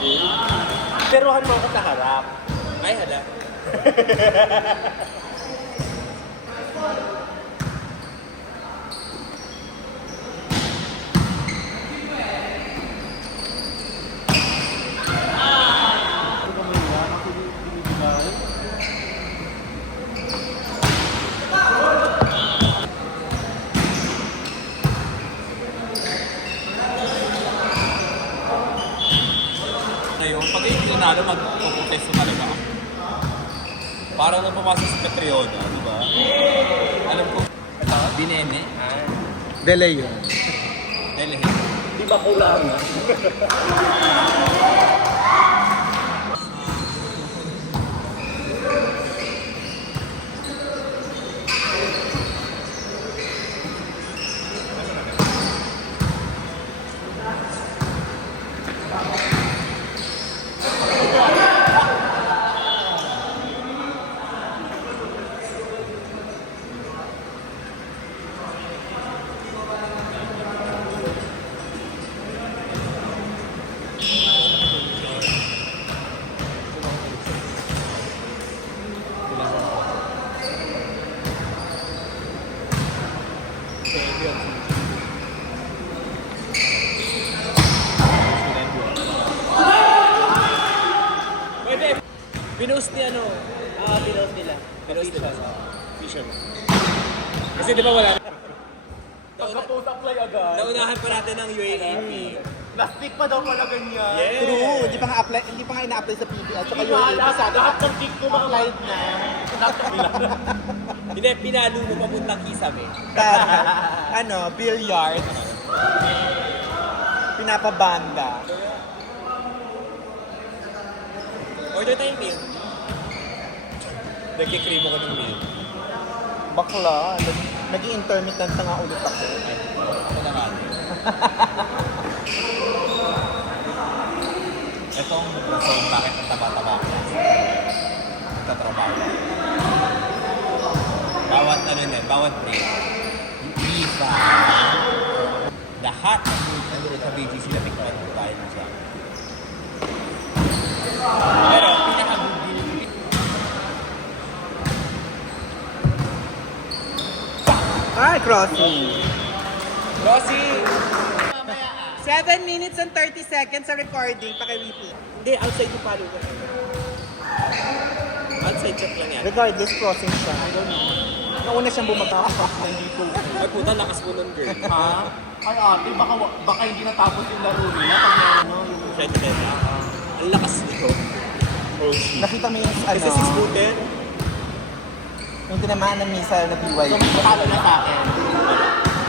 Peruhan mo ako sa harap. Ay, hala. Ngayon, pag yung tinalo, magpuprotesto talaga ako. Parang nang pumasok sa Petriona, di ba? Alam ko, Binene. De Leon. Delehe. Di ba kulang? Pinost ni ano? Pinost nila. Pinost nila. Fisher. Kasi di ba wala na? Pagka-post apply agad. Naunahan pa natin ng UAAP. Plastic pa daw pala ganyan. Yeah. True, hindi pa nga apply, hindi pa nga ina-apply sa PBL at saka yung Lahat ng tick ko applied na. Hindi, pinalo mo papuntang Kisame. ano, billiard. Pinapabanda. Order tayong meal. Nagkikrimo ko ng meal. Bakla, naging intermittent na nga ulit ako. Ako naman. Ito ang rason bakit ang taba-taba ko. Nagtatrabaho. Bawat ano na, bawat break. Hindi pa. Lahat ng food na sa BGC na tikman ko tayo siya. Pero pinaka-good deal ko Ay, crossing. Rossi! 7 minutes and 30 seconds sa recording. Paki-repeat. Hindi, outside yung palo ko. Outside check lang yan. Regardless, crossing siya. I don't know. Nauna siyang bumagakapak na dito. Ay puta, lakas mo nun, girl. Ha? Ay ate, baka hindi natapos yung laro nila pag ano yung... Syempre, ang lakas nito. Nakita mo yung Kasi 6-footer. yung tinamaan ng missile na BYU. So, may patalo na sa akin.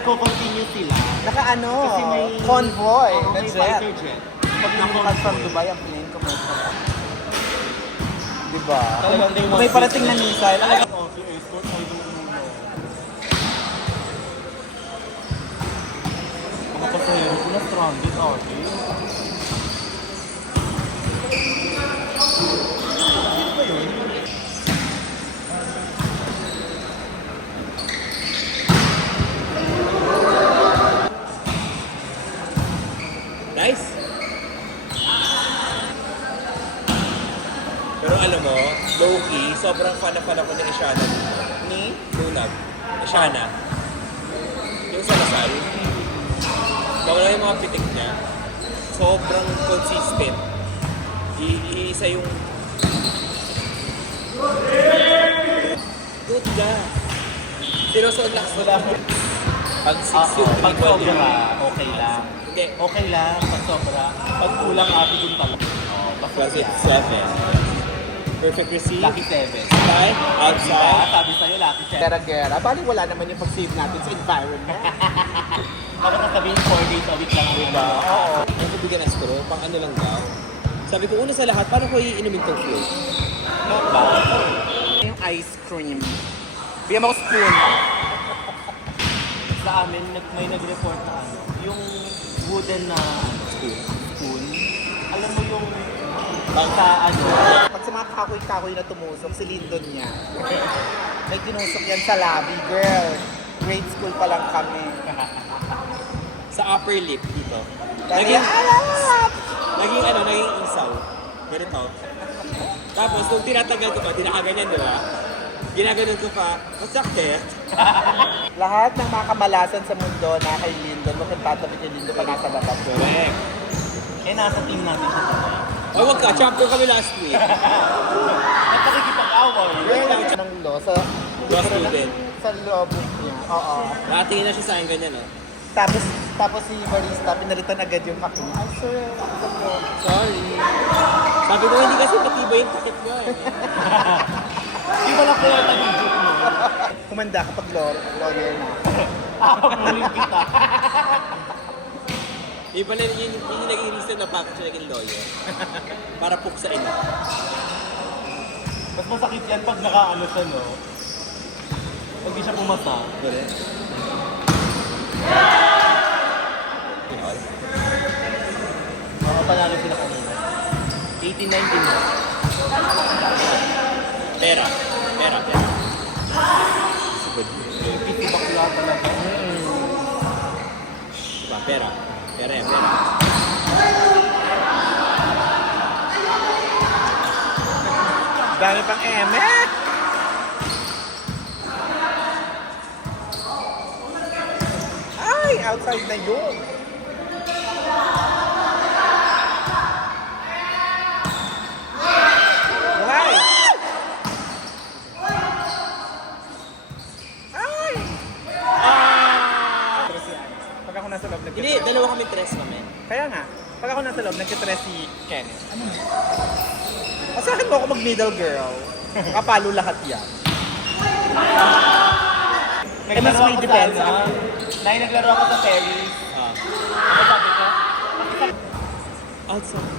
Ko-continue sila. Naka ano, Kasi may... convoy Oo, na may jet. fighter jet. Pag lumipad from Dubai, ang plane commercial. Diba? Talagang they want May parating na missile. Ay, Oh, si Escort, I don't know. Mga pasahero ko na stranded, ate. Nice! Pero alam mo, low-key, sobrang fan na fan ako ni Ishana. Ni Lunag. Ishana. Yung sa Lasal. Bawala yung mga pitik niya. Sobrang consistent. Iisa yung... Good ka. Sinusuot lang sa pag 6 yung Pag equal sobra, yun. okay lang. Hindi. Okay lang, pag sobra. Pag kulang, ate dun pala. Kasi 7. Perfect receive. Lucky 7. Inside, Diba? outside. Sabi sa'yo, lucky 7. gera-gera. Bali wala naman yung pag-save natin sa environment. Ako nasabihin 4 days a week lang ang Diba? Oo. Ang bibigyan ng straw, pang ano lang daw. Sabi ko, una sa lahat, paano ko iinumin tong float? Yung ice cream. Bigyan mo ako spoon. Sa amin, may nag-report na ano, yung wooden na spoon. Alam mo yung sa ano, Pag sa mga kakoy-kakoy na tumusok, si Lyndon niya. May tinusok yan sa lobby, girl. Grade school pa lang kami. Sa upper lip dito. Kaya, alat! naging isaw. Ganito. Tapos, nung tinatagal ko pa, dinakaganyan, di ba? Ginaganon ko pa, masakit. Lahat ng mga kamalasan sa mundo na kay Lindon, magkatatabi kay Lindon pa nasa labas. Correct. Eh, nasa team namin siya today. Oh, wag ka, champion kami last week. Nakikipag-away. Girl, ng law sa Law student. Sa law book niya. Oo. Nakatingin na siya sa akin ganyan, no? Tapos si Barista, pinalitan agad yung kape. Ay, sir, ito po. Sorry. Sabi ko, hindi kasi matibay yung takip ko, eh. Di ba lang po yung tagigit mo? Kumanda kapag lawyer na. Akapunin kita. Yung pala yung naging reason na bakit siya naging lawyer. Para puksain. Mas masakit yan pag nakaano siya, no? Pag di siya pumasa. Correct. Mga panalo sila kanina. 18-19 na. Pera. Piti bakla talaga. Diba? Pera. Dami pang eme. Ay, outside na yun. Why? Ay! Pag ako nasa loob, Hindi, dalawa kami tres kami. Kaya nga, pag ako nasa loob, nagtitress si Kenneth. Ano mo? Asahin mo ako mag-middle girl. Kapalo lahat yan. Eh, mas may depensa. Naglaro ako sa Paris. Ah. Ano sabi ko? Outside.